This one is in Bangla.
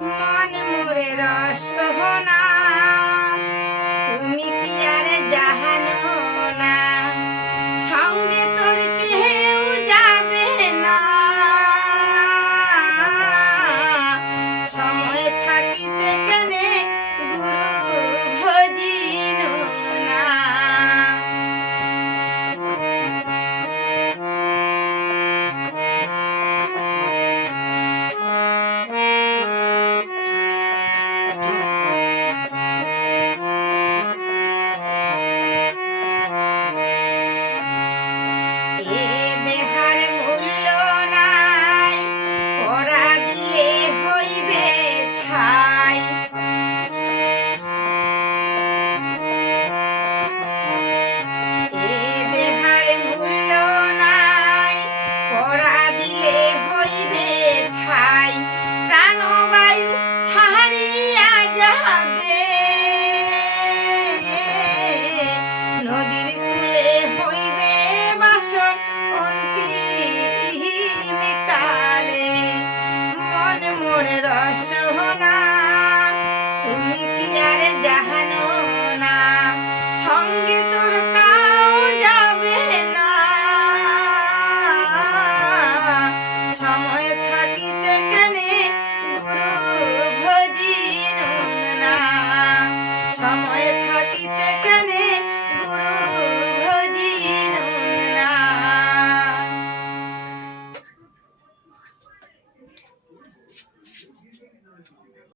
মন মোরে রসনা তুমি কি আর জানো না, সঙ্গে তোর কেউ যাবে না, সময় থাকিতে কেনে গুরু ভজিন না। নদীর কূলে হইবে বাসর অন্তিম কালে, মন মোর রসনা তুমি কি আর জানো না, সঙ্গে তোর কাউ যাবে না, সময় থাকিতে কেনে গুরু ভজিন না, সময় থাকিতে কেনে গুরু